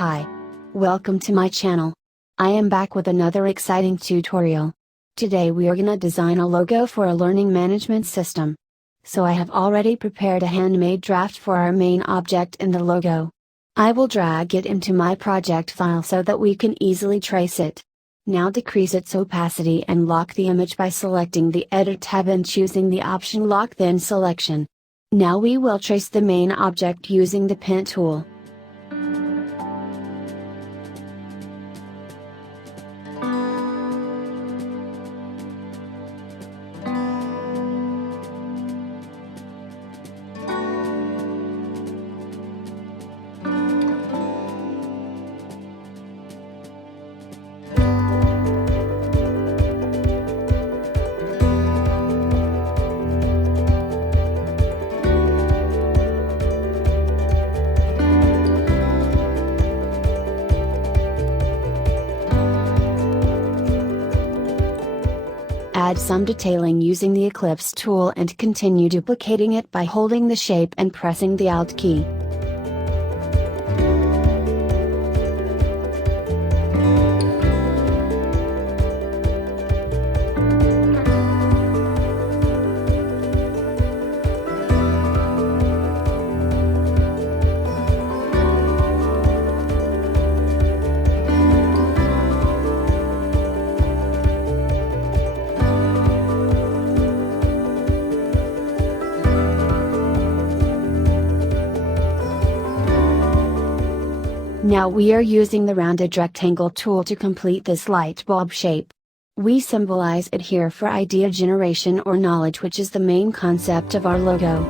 Hi. Welcome to my channel. I am back with another exciting tutorial. Today we are gonna design a logo for a learning management system. So I have already prepared a handmade draft for our main object in the logo. I will drag it into my project file so that we can easily trace it. Now decrease its opacity and lock the image by selecting the Edit tab and choosing the option Lock Then Selection. Now we will trace the main object using the pen tool. Add some detailing using the Ellipse tool and continue duplicating it by holding the shape and pressing the Alt key. Now we are using the rounded rectangle tool to complete this light bulb shape. We symbolize it here for idea generation or knowledge, which is the main concept of our logo.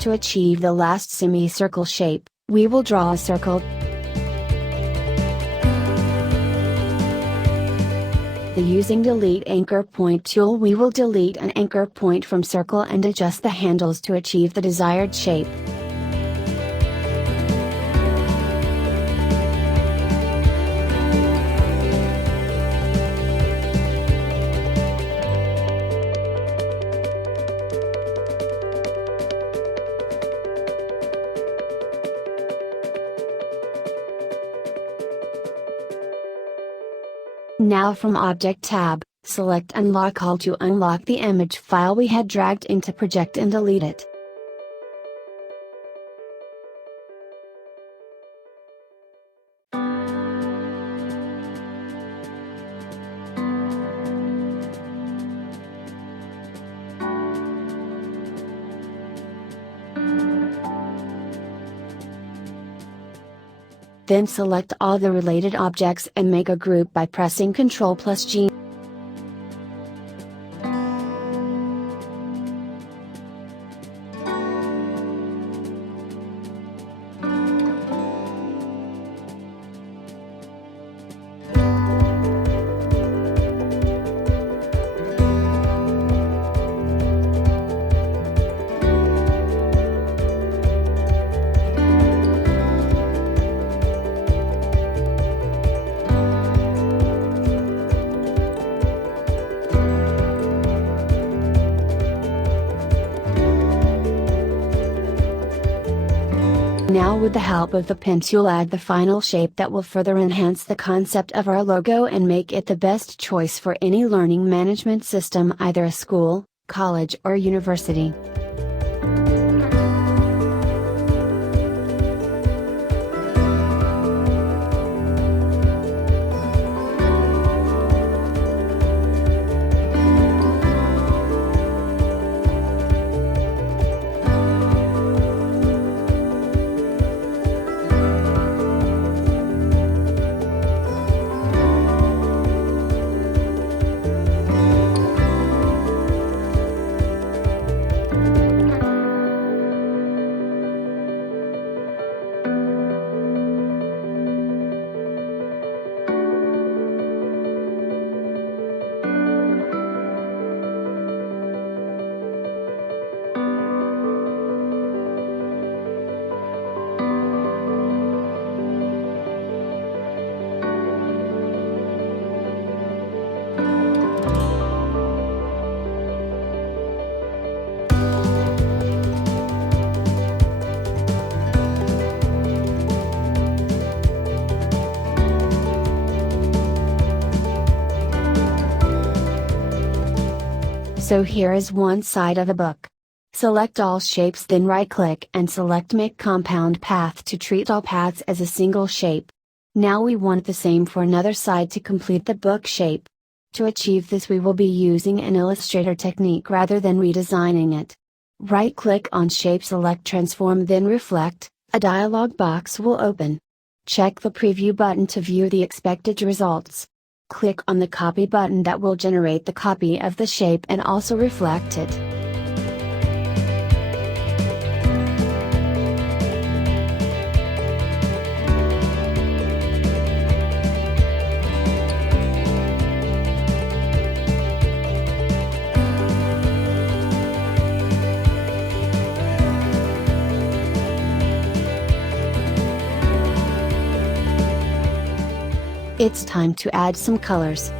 To achieve the last semicircle shape, we will draw a circle. Using Delete Anchor Point tool, we will delete an anchor point from circle and adjust the handles to achieve the desired shape. Now from Object tab, select Unlock All to unlock the image file we had dragged into Project and delete it. Then select all the related objects and make a group by pressing Ctrl+G. Now with the help of the pen tool, add the final shape that will further enhance the concept of our logo and make it the best choice for any learning management system, either a school, college or university. So here is one side of a book. Select all shapes, then right-click and select Make Compound Path to treat all paths as a single shape. Now we want the same for another side to complete the book shape. To achieve this we will be using an Illustrator technique rather than redesigning it. Right-click on Shape, select Transform, then Reflect. A dialog box will open. Check the Preview button to view the expected results. Click on the Copy button that will generate the copy of the shape and also reflect it. It's time to add some colors.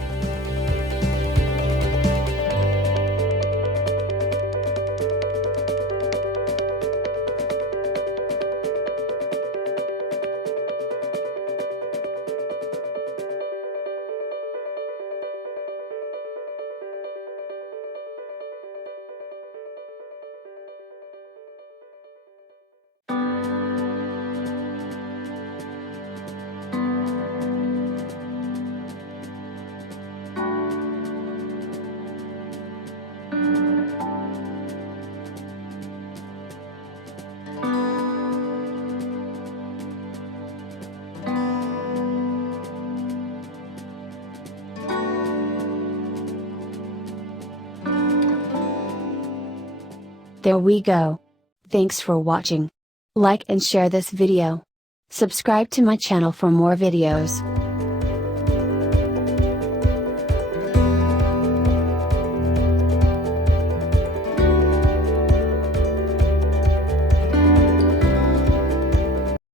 There we go. Thanks for watching. Like and share this video. Subscribe to my channel for more videos.